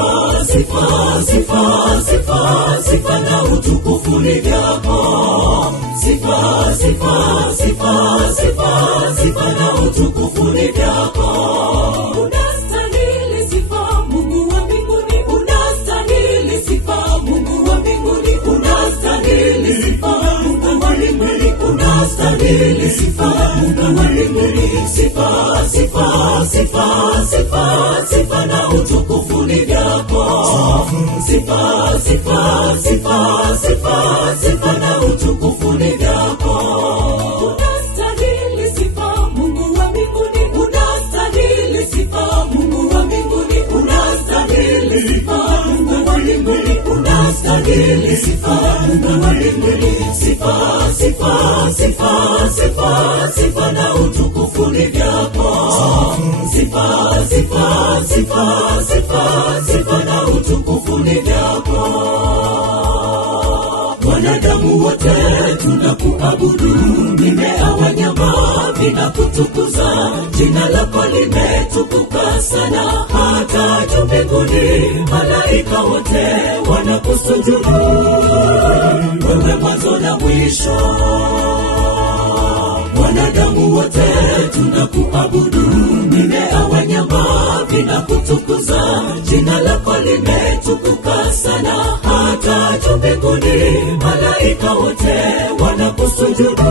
sifa, sifa, sifa, sifa, sifa na utukufu ni vyako. Sifa, sifa, sifa, sifa, sifa na utukufu ni vyako. Unastahili sifa, Mungu wa mbinguni. Unastahili sifa, Mungu wa mbinguni. Unastahili sifa, Mungu wa mbinguni. Unastahili sifa, Mungu wa mbinguni. Sifa, sifa, sifa, sifa, sifa na utukufu ni vyako. Sifa, sifa, sifa, sifa, sifa na utukufu ni vyako. Unastahili sifa, Mungu wa mbinguni. Unastahili sifa, Mungu wa mbinguni. Unastahili sifa, Mungu wa mbinguni. Unastahili sifa, Mungu wa mbinguni. Sifa, sifa, sifa, sifa, sifa na utukufu ni vyako. Sifa, sifa, sifa, sifa, sifa na utukufu ni vyako. Wanadamu wote tunakuabudu, mimea, wanyama vinakutukuza. Jina lako limetukuka sana, hata juu mbinguni malaika wote wanakusujudu. Wewe mwanzo na mwisho. Wanadamu wote tunakuabudu, mimea, wanyama vinakutukuza. Jina lako limetukuka sana, hata juu mbinguni malaika wote wanakusujudu.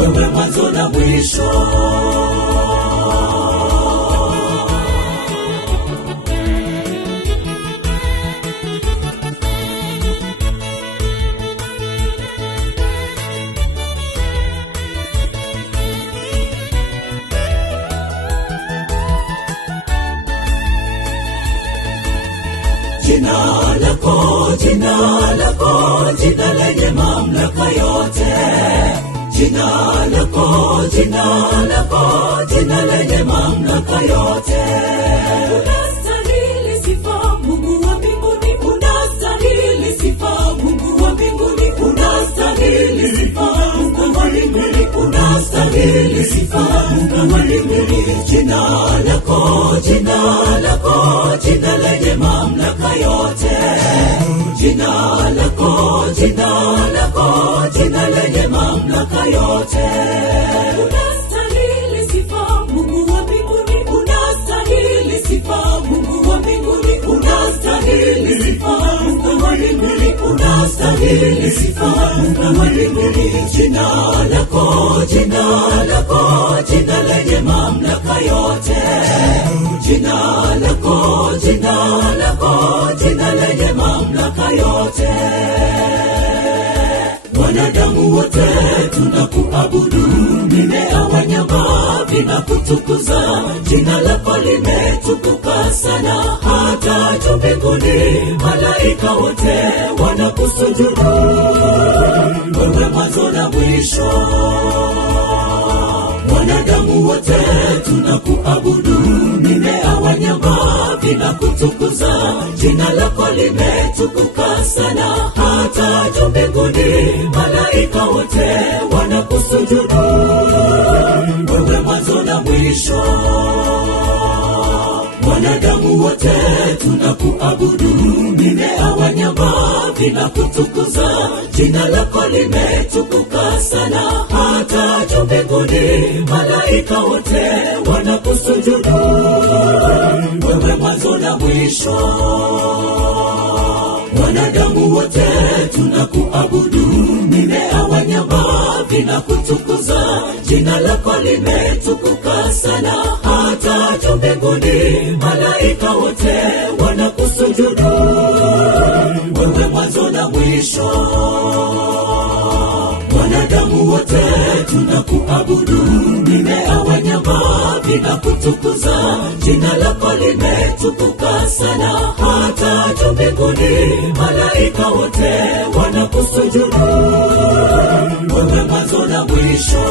Wewe mwanzo na mwisho. Jina lako, jina lako, jina lenye mamlaka yote. Jina lako, jina lako, jina lenye mamlaka yote. Unastahili sifa, Mungu wa mbinguni. Unastahili sifa, Mungu wa mbinguni. Unastahili sifa, Mungu wa mbinguni. Unastahili sifa, Mungu wa mbinguni. Jina lako, jina lako, jina lenye mamlaka yote. Jina lako, jina lako, jina lenye mamlaka yote. Unastahili sifa, Mungu wa mbinguni. Unastahili sifa, Mungu wa mbinguni. Unastahili sifa, Mungu wa mbinguni. Unastahili sifa, Mungu wa mbinguni. Jina lako, jina lako, jina lenye mamlaka yote. Jina lako, jina lako, jina lenye mamlaka yote. Wanadamu wote tunakuabudu, mimea, wanyama vinakutukuza. Jina lako limetukuka sana, hata juu mbinguni malaika wote wanakusujudu. Wewe mwanzo na mwisho. Wanadamu wote tunakuabudu, mimea, wanyama vinakutukuza. Jina lako limetukuka sana, hata juu mbinguni malaika wote wanakusujudu. Wewe mwanzo na mwisho. Wanadamu wote tunakuabudu, mimea, wanyama vinakutukuza. Jina lako limetukuka sana, hata juu mbinguni malaika wote wanakusujudu. Wewe mwanzo na mwisho. Wanadamu wote tunakuabudu, mimea, wanyama vinakutukuza. Jina lako limetukuka sana, hata juu mbinguni malaika wote wanakusujudu. Wewe mwanzo na mwisho. Wanadamu wote tunakuabudu, mimea, wanyama vinakutukuza. Jina lako limetukuka sana, hata juu mbinguni malaika wote wanakusujudu. Wewe mwanzo na mwisho.